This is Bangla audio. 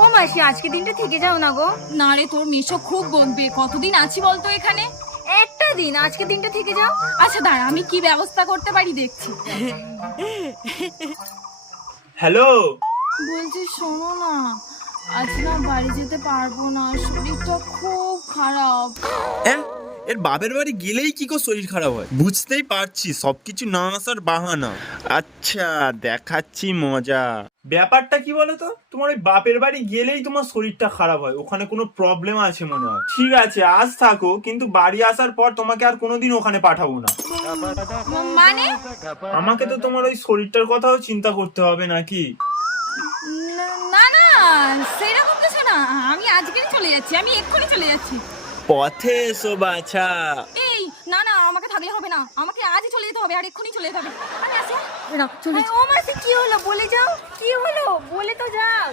ও মাসি, আজকে দিনটা থেকে যাও না গো। না রে, তোর মেশো খুব বকবে। কতদিন আছি বলতো এখানে? একটা দিন, আজকে দিনটা থেকে যাও। আচ্ছা দাঁড়া, আমি কি ব্যবস্থা করতে পারি দেখছি। হ্যালো। বলছি শোনো না, আজ না বাড়ি যেতে পারবো না, শরীরটা খুব খারাপ। এর বাপের বাড়ি গেলেই কি করে শরীর খারাপ হয়? বুঝতেই পারছি, সবকিছু না আসার বাহানা। আচ্ছা, দেখাচ্ছি মজা। ব্যাপারটা কি বলো তো, তোমার ওই বাপের বাড়ি গেলেই তোমার শরীরটা খারাপ হয়, ওখানে কোনো প্রবলেম আছে মনে হয়। ঠিক আছে, আজ থাকো, কিন্তু বাড়ি আসার পর তোমাকে আর কোনোদিন ওখানে পাঠাবো না। মানে? আমাকে তো তোমার ওই শরীরটার কথাও চিন্তা করতে হবে নাকি? না না, সেরকম কিছু না। আমি আজকেই চলে যাচ্ছি, আমি এক্ষুনি চলে যাচ্ছি। পথে এসো বাছা। এই না না, আমাকে থাকলে হবে না, আমাকে আজই চলে যেতে হবে, আর এক্ষুনি চলে যেতে হবে। আমি আসি। ও মাসি, কি হলো বলে যাও, কি হলো বলে তো যাও।